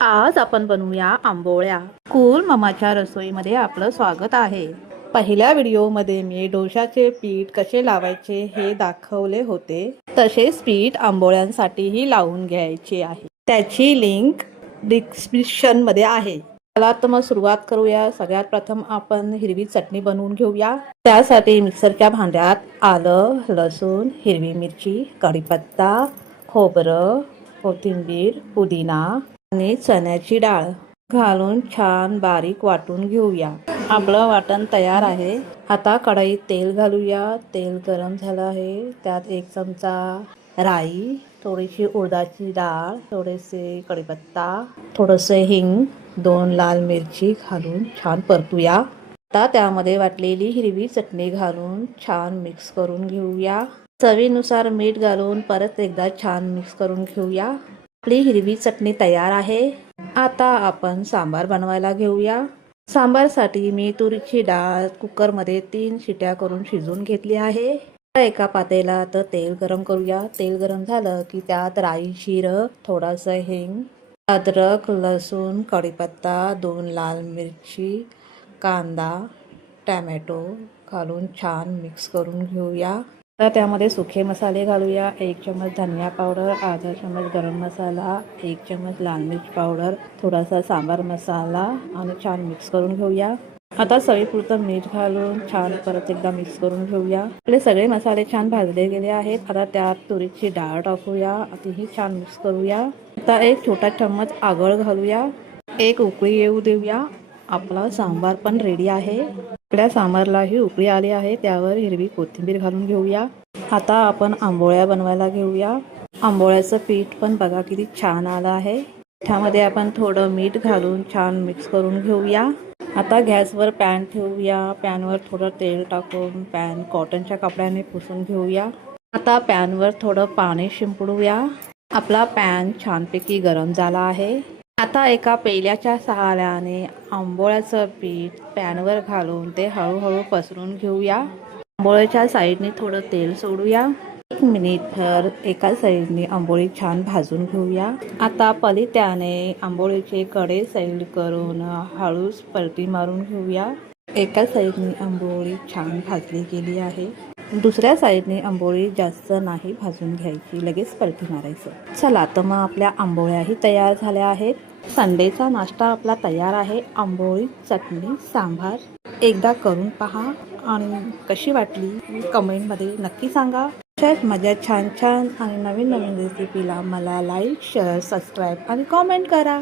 आज आपण बनवूया आंबोळ्या. कूल ममाच्या रसोईमध्ये आपलं स्वागत आहे. पहिल्या व्हिडिओमध्ये मी डोशाचे पीठ कसे लावायचे हे दाखवले होते. तसेच पीठ आंबोळ्यांसाठीही लावून घ्यायचे आहे. त्याची लिंक डिस्क्रिप्शनमध्ये आहे. चला तर मग सुरुवात करूया. सगळ्यात प्रथम आपण हिरवी चटणी बनवून घेऊया. त्यासाठी मिक्सरच्या भांड्यात आलं, लसूण, हिरवी मिरची, कढीपत्ता, खोबरं, कोथिंबीर, पुदिना आणि चण्याची डाळ घालून छान बारीक वाटून घेऊया. आपलं वाटण तयार आहे. आता कढईत तेल घालूया. तेल गरम झालं आहे. त्यात 1 चमचा राई, थोडीशी उडदाची डाळ, थोडेसे कढीपत्ता, थोडंसं हिंग, 2 लाल मिरची घालून छान परतूया. आता त्यामध्ये वाटलेली हिरवी चटणी घालून छान मिक्स करून घेऊया. चवीनुसार मीठ घालून परत एकदा छान मिक्स करून घेऊया. आपली हिरवी चटणी तयार आहे. आता आपण सांबार बनवायला घेऊया. सांबारसाठी मी तुरीची डाळ कुकरमध्ये 3 शिट्या करून शिजवून घेतली आहे. एका पातेल्यात तेल गरम करूया. तेल गरम झालं की त्यात राई, जिरं, थोडंसं हिंग, अद्रक, लसूण, कढीपत्ता, 2 लाल मिरची, कांदा, टॅमॅटो घालून छान मिक्स करून घेऊया. तर त्यामध्ये सुखे मसाले घालूया. 1 चम्मच धनिया पावडर, अर्धा चम्मच गरम मसाला, 1 चम्मच लाल मिर्च पावडर, थोडासा सांबार मसाला आणि छान मिक्स करून घेऊया. आता चवीपुरतं मीठ घालून छान परत एकदा मिक्स करून घेऊया. आपले सगळे मसाले छान भाजले गेले आहेत. आता त्यात तुरीची डाळ टाकूया. तीही छान मिक्स करूया. आता 1 छोटा चम्मच आगळ घालूया. 1 उकळी येऊ देऊया. आपला सांबार पण रेडी आहे. आपल्या सांबारलाही उकळी आली आहे. त्यावर हिरवी कोथिंबीर घालून घेऊया. आता आपण आंबोळ्या बनवायला घेऊया. आंबोळ्याचं पीठ पण बघा किती छान आलं आहे. त्यामध्ये आपण थोडं मीठ घालून छान मिक्स करून घेऊया. आता गॅसवर पॅन ठेवूया. पॅनवर थोडं तेल टाकून पॅन कॉटनच्या कपड्याने पुसून घेऊया. आता पॅनवर थोडं पाणी शिंपडूया. आपला पॅन छानपैकी गरम झाला आहे. आता एका पेल्याच्या सहाय्याने आंबोळ्याचं पीठ पॅनवर घालून ते हळूहळू पसरून घेऊया. आंबोळ्याच्या साईडने थोडं तेल सोडूया. 1 मिनिटभर एका साईडने आंबोळी छान भाजून घेऊया. आता पलित्याने आंबोळीचे कडे साईड करून हळूच पलटी मारून घेऊया. एका साईडने आंबोळी छान भाजली गेली आहे. दुसऱ्या साईडने आंबोळी जास्त नाही भाजून घ्यायची, लगेच पलटी मारायचं. चला तर मग आपल्या आंबोळ्याही तयार झाल्या आहेत. संडेचा नाश्ता आपला तयार आहे. आंबोळी, चटणी, सांबार एकदा करून पहा आणि कशी वाटली कमेंटमध्ये नक्की सांगा. अशाच मजा छान छान आणि नवीन नवीन रेसिपीला मला लाईक, शेअर, सबस्क्राईब आणि कॉमेंट करा.